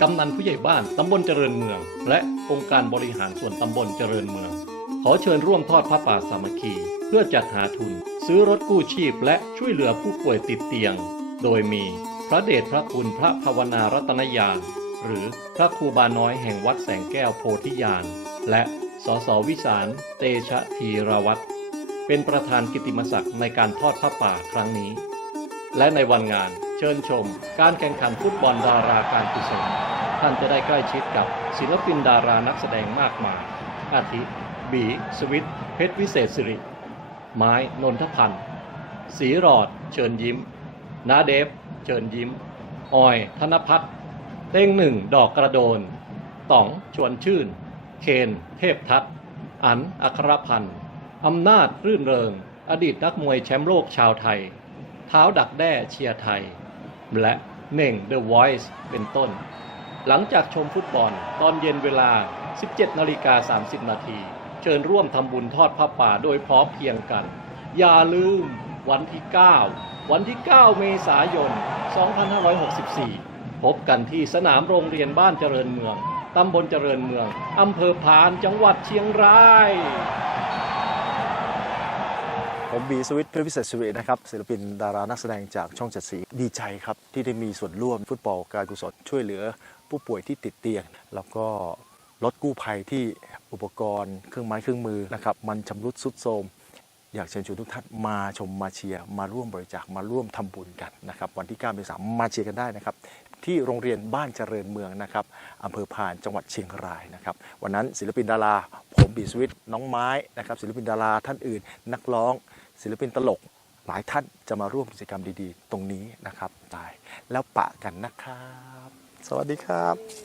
กำนันผู้ใหญ่บ้านตำบลเจริญเมือง และองค์การบริหารส่วนตำบลเจริญเมือง ขอเชิญร่วมทอดพระป่าสามัคคี เพื่อจัดหาทุน ซื้อรถกู้ชีพและช่วยเหลือผู้ป่วยติดเตียง โดยมีพระเดชพระคุณพระภาวนารัตนยาน หรือพระครูบาน้อยแห่งวัดแสงแก้วโพธิญาณและสสวิสาร เตชะธีรวัตรเป็นประธานกิตติมศักดิ์ในการทอดพระป่าครั้งนี้ และในวันงาน เชิญชม การแข่งขันฟุตบอลดาราการกุศลท่านจะได้ใกล้ชิดกับศิลปินดารานักแสดงมากมาย อาทิ บี สวิตเพชรวิเศษสิริ ไม้นนทพันธ์สีหลอด เชิญยิ้ม นาเดฟ เชิญยิ้ม ออย ธนพัฒน์เต้งหนึ่ง ดอกกระโดนต่อง ชวนชื่น เคน เทพทัศน์อัน อัครพันธ์อำนาจ รื่นเริง อดีตนักมวยแชมป์โลกชาวไทย เท้าดักแด้เชียร์ไทย และเน่ง The Voice เป็นต้น หลังจากชมฟุตบอล ตอนเย็นเวลา 17นาฬิกา30 นาที เชิญร่วมทำบุญทอดผ้าป่าโดยพร้อมเพียงกัน อย่าลืมวันที่ 9 วันที่ 9 เมษายน 2564 พบกันที่สนามโรงเรียนบ้านเจริญเมือง ตำบลเจริญเมือง อำเภอพาน จังหวัดเชียงราย ผมบีสวิตเพชรวิเศษสิรินะครับศิลปินดารานักแสดงจากช่องเจ็ดสีดีใจครับ ที่ได้มีส่วนร่วมฟุตบอลการกุศลช่วยเหลือผู้ป่วยที่ติดเตียง แล้วก็รถกู้ภัยที่อุปกรณ์เครื่องไม้เครื่องมือนะครับมันชำรุดสุดโทรมอยากเชิญชวนทุกท่านมาชมมาเชียร์มาร่วมบริจาคมาร่วมทำบุญกันนะครับวันที่9เมษายนมาเชียร์กันได้นะครับ ที่โรงเรียนบ้านเจริญเมืองนะครับอำเภอพานจังหวัดเชียงรายนะครับวันนั้นศิลปินดารา ผมบีสวิตน้องไม้นะครับศิลปินดาราท่านอื่น นักร้อง ศิลปินตลกหลายท่านจะมาร่วมกิจกรรมดีๆ ตรงนี้นะครับตายแล้วปะกันนะครับ สวัสดีครับ